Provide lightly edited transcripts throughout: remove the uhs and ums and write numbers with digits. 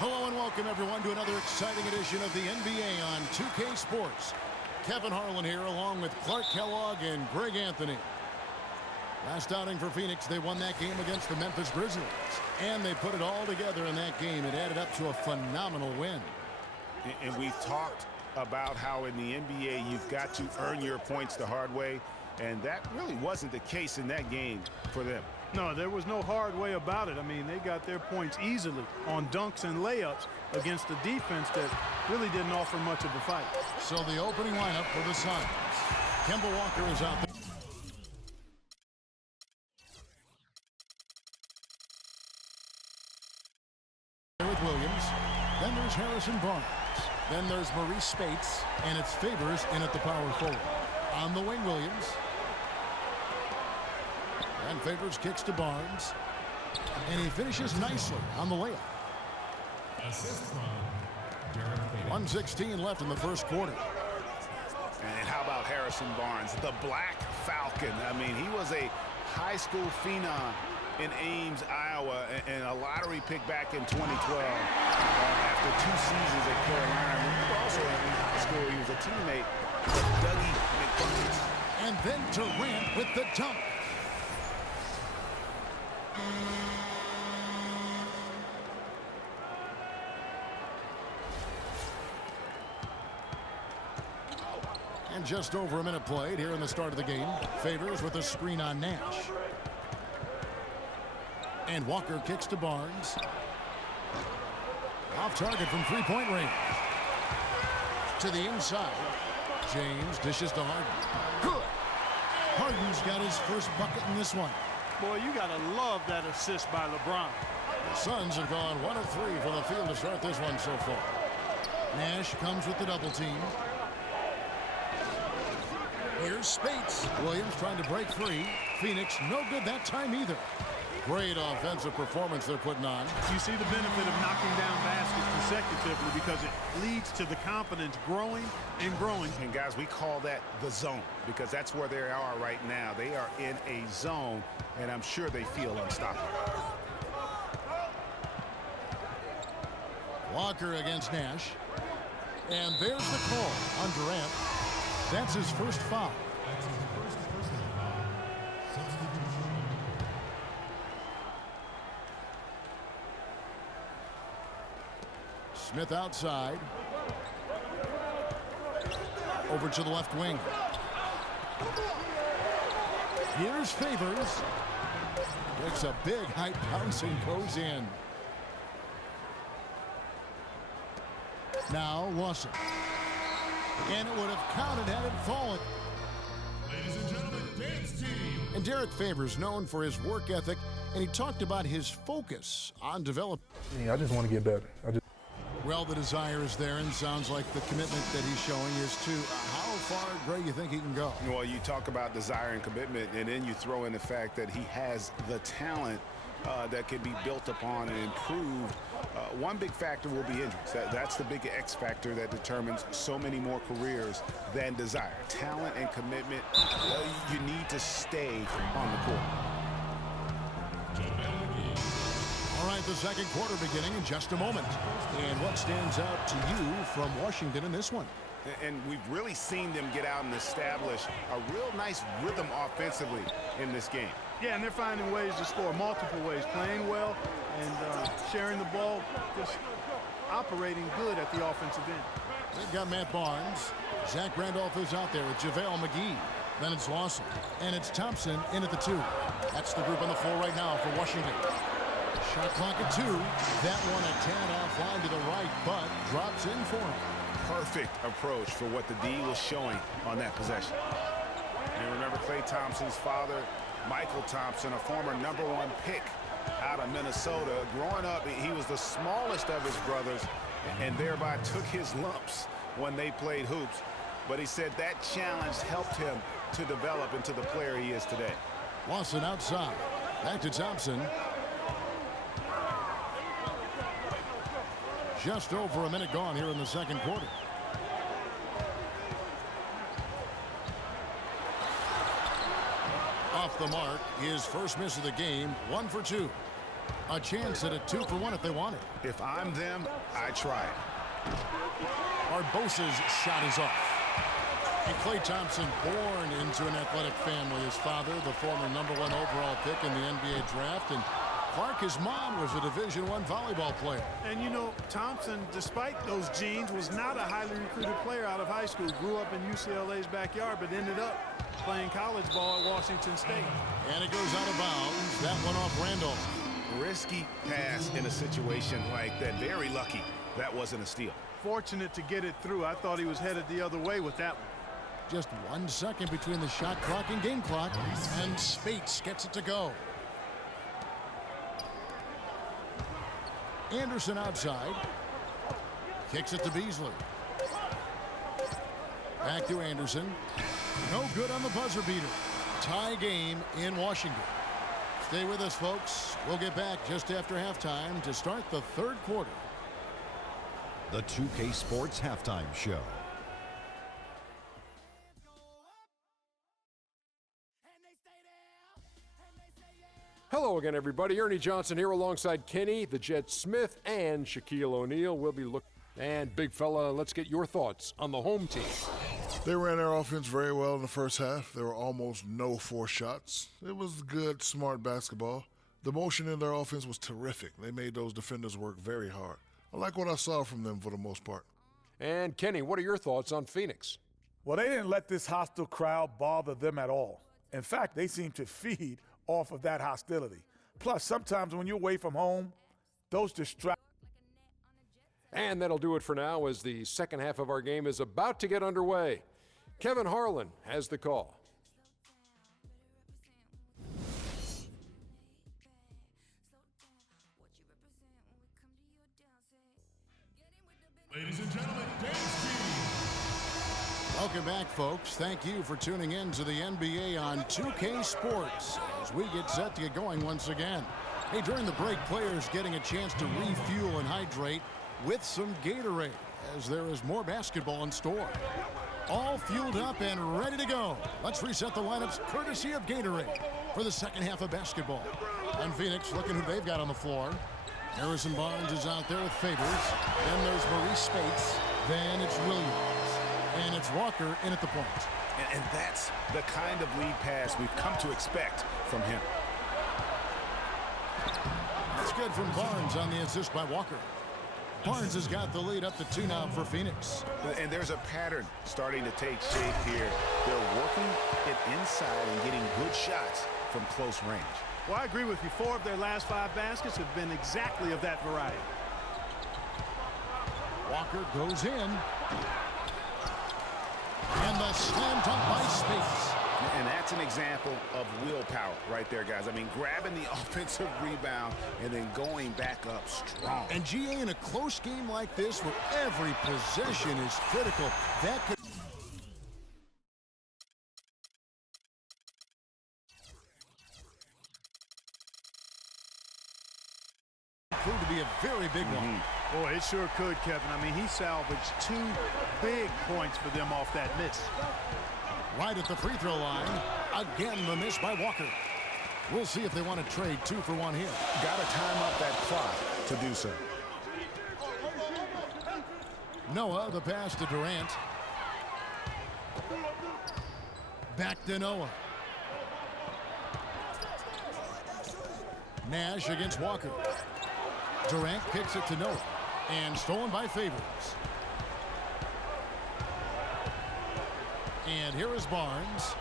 Hello and welcome everyone to another exciting edition of the NBA on 2K Sports. Kevin Harlan here along with Clark Kellogg and Greg Anthony. Last outing for Phoenix, they won that game against the Memphis Grizzlies. And they put it all together in that game. It added up to a phenomenal win. And we've talked about how in the NBA you've got to earn your points the hard way. And that really wasn't the case in that game for them. No, there was no hard way about it. I mean, they got their points easily on dunks and layups against the defense that really didn't offer much of a fight. So the opening lineup for the Suns. Kemba Walker is out there. With Williams. Then there's Harrison Barnes. Then there's Maurice Spates. And it's Favors in at the power forward. On the wing, Williams. And Favors kicks to Barnes. And he finishes nicely on the layup. Assist from Derek Favors. 1:16 left in the first quarter. And how about Harrison Barnes, the Black Falcon? I mean, he was a high school phenom in Ames, Iowa, and a lottery pick back in 2012 after 2 seasons at Carolina. He was also in high school. He was a teammate with Dougie McBucket. And then Durant with the dunk. And just over a minute played here in the start of the game. Favors with a screen on Nash. And Walker kicks to Barnes. Off target from three-point range. To the inside. James dishes to Harden. Good. Harden's got his first bucket in this one. Boy, you got to love that assist by LeBron. The Suns have gone 1 of 3 from the field to start this one so far. Nash comes with the double team. Here's Spates. Williams trying to break free. Phoenix no good that time either. Great offensive performance they're putting on. You see the benefit of knocking down baskets consecutively because it leads to the confidence growing and growing. And guys, we call that the zone because that's where they are right now. They are in a zone, and I'm sure they feel unstoppable. Walker against Nash. And there's the call on Durant. That's his first foul. That's his first personal foul. Substitution. Smith outside. Over to the left wing. Here's Favors. Takes a big height bounce and goes in. Now Lawson. And it would have counted had it fallen. Ladies and gentlemen, dance team. And Derek Favors known for his work ethic, and he talked about his focus on development. I just want to get better. Well, the desire is there, and sounds like the commitment that he's showing is to how far, Greg, you think he can go? Well, you talk about desire and commitment, and then you throw in the fact that he has the talent that can be built upon and improved. One big factor will be injuries. That's the big X factor that determines so many more careers than desire. Talent and commitment, you need to stay on the court. All right, the second quarter beginning in just a moment. And what stands out to you from Washington in this one? And we've really seen them get out and establish a real nice rhythm offensively in this game. Yeah, and they're finding ways to score multiple ways, playing well and sharing the ball, just operating good at the offensive end. They've got Matt Barnes. Zach Randolph is out there with JaVale McGee. Then it's Lawson. And it's Thompson in at the 2. That's the group on the floor right now for Washington. Shot clock at 2. That one a tad offline to the right, but drops in for him. Perfect approach for what the D was showing on that possession. And remember Klay Thompson's father, Michael Thompson, a former #1 pick out of Minnesota. Growing up, he was the smallest of his brothers and thereby took his lumps when they played hoops. But he said that challenge helped him to develop into the player he is today. Lawson outside. Back to Thompson. Just over a minute gone here in the second quarter. Off the mark, his first miss of the game, 1 for 2. A chance at a 2-for-1 if they want it. If I'm them, I try it. Barbosa's shot is off. And Klay Thompson, born into an athletic family. His father, the former #1 overall pick in the NBA draft, and Clark, his mom, was a Division I volleyball player. And, you know, Thompson, despite those genes, was not a highly recruited player out of high school. Grew up in UCLA's backyard, but ended up playing college ball at Washington State. And it goes out of bounds. That one off Randolph. Risky pass in a situation like that. Very lucky that wasn't a steal. Fortunate to get it through. I thought he was headed the other way with that one. Just 1 second between the shot clock and game clock. And Spates gets it to go. Anderson outside. Kicks it to Beasley. Back to Anderson. No good on the buzzer beater. Tie game in Washington. Stay with us, folks. We'll get back just after halftime to start the third quarter. The 2K Sports Halftime Show. Hello again, everybody. Ernie Johnson here alongside Kenny, the Jet Smith, and Shaquille O'Neal. We'll be looking. And big fella, let's get your thoughts on the home team. They ran their offense very well in the first half. There were almost no forced shots. It was good, smart basketball. The motion in their offense was terrific. They made those defenders work very hard. I like what I saw from them for the most part. And Kenny, what are your thoughts on Phoenix? Well, they didn't let this hostile crowd bother them at all. In fact, they seem to feed off of that hostility. Plus, sometimes when you're away from home, those distractions. And that'll do it for now as the second half of our game is about to get underway. Kevin Harlan has the call. Ladies and gentlemen, dance team. Welcome back, folks. Thank you for tuning in to the NBA on 2K Sports as we get set to get going once again. Hey, during the break, players getting a chance to refuel and hydrate with some Gatorade as there is more basketball in store. All fueled up and ready to go. Let's reset the lineups courtesy of Gatorade for the second half of basketball. And Phoenix looking who they've got on the floor. Harrison Barnes is out there with Favors. Then there's Maurice Spates. Then it's Williams. And it's Walker in at the point. And that's the kind of lead pass we've come to expect from him. That's good from Barnes on the assist by Walker. Barnes has got the lead up to 2 now for Phoenix. And there's a pattern starting to take shape here. They're working it inside and getting good shots from close range. Well, I agree with you. 4 of their last 5 baskets have been exactly of that variety. Walker goes in. And the slam dunk by Spates. And that's an example of willpower right there, guys. I mean, grabbing the offensive rebound and then going back up strong. And GA, in a close game like this where every possession is critical, that could prove to be a very big one. Boy, it sure could, Kevin. I mean, he salvaged 2 big points for them off that miss. Right at the free throw line. Again, the miss by Walker. We'll see if they want to trade 2 for 1 here. Got to time up that clock to do so. Noah, the pass to Durant. Back to Noah. Nash against Walker. Durant kicks it to Noah. And stolen by Favors. And here is Barnes.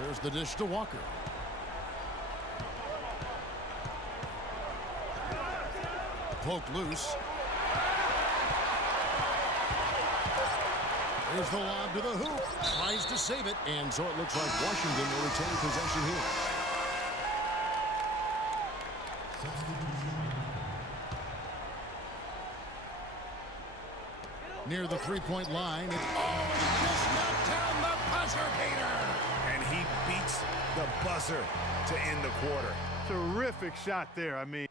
There's the dish to Walker. Poked loose. There's the lob to the hoop. Tries to save it. And so it looks like Washington will retain possession here. Near the three-point line. It's just knocked down the buzzer beater. And he beats the buzzer to end the quarter. Terrific shot there. I mean.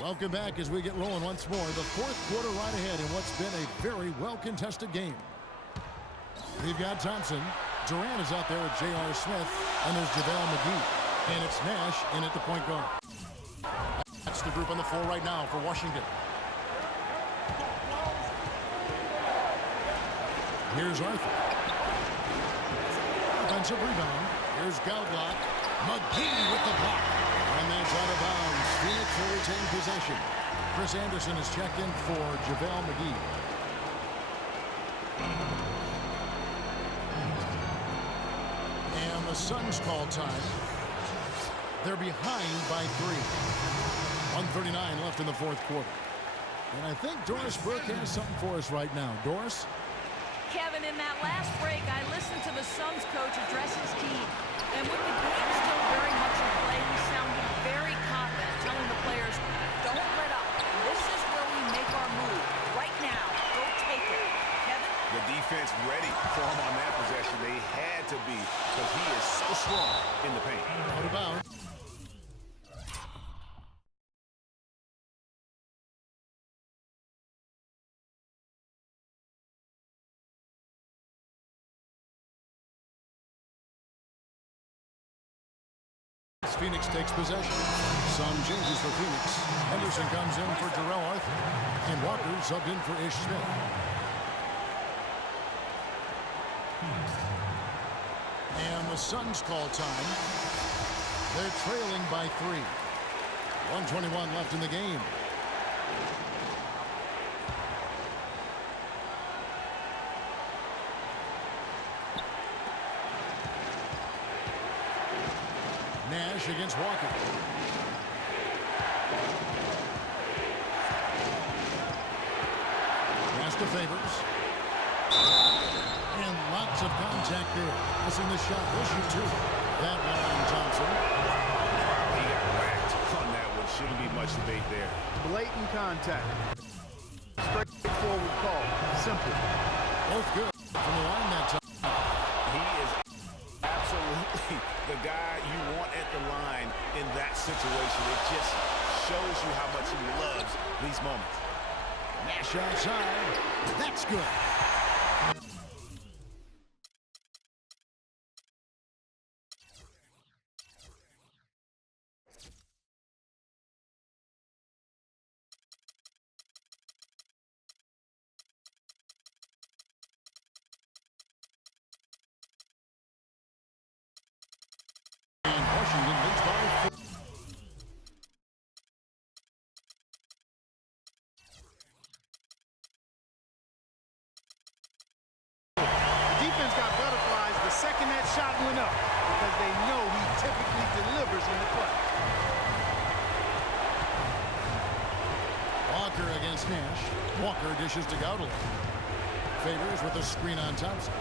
Welcome back as we get rolling once more. The fourth quarter right ahead in what's been a very well-contested game. We've got Thompson. Durant is out there with J.R. Smith, and there's JaVale McGee. And it's Nash in at the point guard. That's the group on the floor right now for Washington. Here's Arthur. Offensive rebound. Here's Gaudlock. McGee with the block. And that's out of bounds. Phoenix will retain possession. Chris Anderson is checked in for JaVale McGee. And the Suns call time. They're behind by 3. 1:39 left in the fourth quarter. And I think Doris Burke has something for us right now. Doris? Kevin, in that last break, I listened to the Suns coach address his team. And with the game still very much in play, he sounded very confident, telling the players, don't let up. This is where we make our move. Right now, go take it. Kevin? The defense ready for him on that possession. They had to be, because he is so strong in the paint. Out of bounds. Phoenix takes possession. Some changes for Phoenix. Henderson comes in for Jarrell Arthur. And Walker subbed in for Ish Smith. And the Suns call time. They're trailing by 3. 1:21 left in the game. Nash against Walker. Pass to Favors. And lots of contact there. Missing the shot. He'll shoot 2. That one on Thompson. He got whacked on that one. Shouldn't be much debate there. Blatant contact. Straightforward call. Simple. Both good from the line that time. He is absolutely the guy you want at the line in that situation. It just shows you how much he loves these moments. Nash outside. That's good. And Washington leads by 4. Defense got butterflies the second that shot went up because they know he typically delivers in the clutch. Walker against Nash. Walker dishes to Gaudalock. Favors with a screen on Thompson.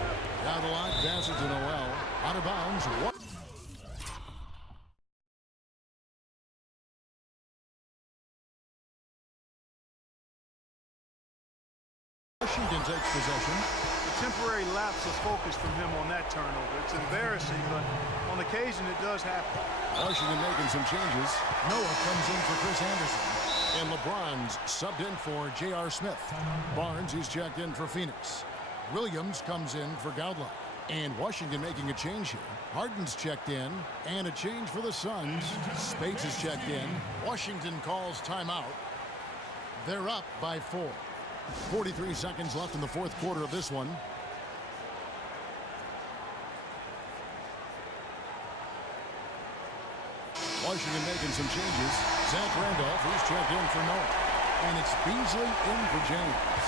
Gaudalock passes to Noel. Out of bounds. Washington takes possession. A temporary lapse of focus from him on that turnover. It's embarrassing, but on occasion it does happen. Washington making some changes. Noah comes in for Chris Anderson. And LeBron's subbed in for J.R. Smith. Barnes is checked in for Phoenix. Williams comes in for Gaudlock. And Washington making a change here. Harden's checked in. And a change for the Suns. Speights is checked in. Washington calls timeout. They're up by 4. 43 seconds left in the fourth quarter of this one. Washington making some changes. Zach Randolph, who's checked in for Noah. And it's Beasley in for James.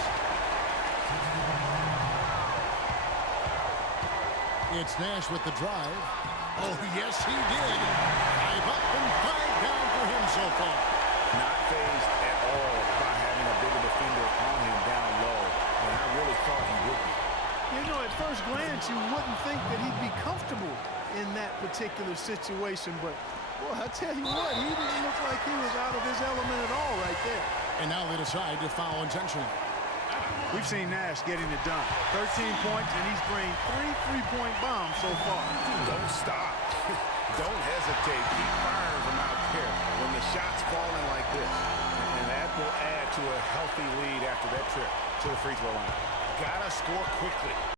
It's Nash with the drive. Oh, yes, he did. 5 up and 5 down for him so far. Not phased at all by having a bigger defender on him down low. And I really thought he would be. You know, at first glance, you wouldn't think that he'd be comfortable in that particular situation, but well, I tell you what, he didn't look like he was out of his element at all right there. And now they decide to foul intentionally. We've seen Nash getting it done. 13 points, and he's bringing 3 3-point bombs so far. Don't stop. Don't hesitate. Keep firing from out there when the shot's falling like this. And that will add to a healthy lead after that trip to the free throw line. Gotta score quickly.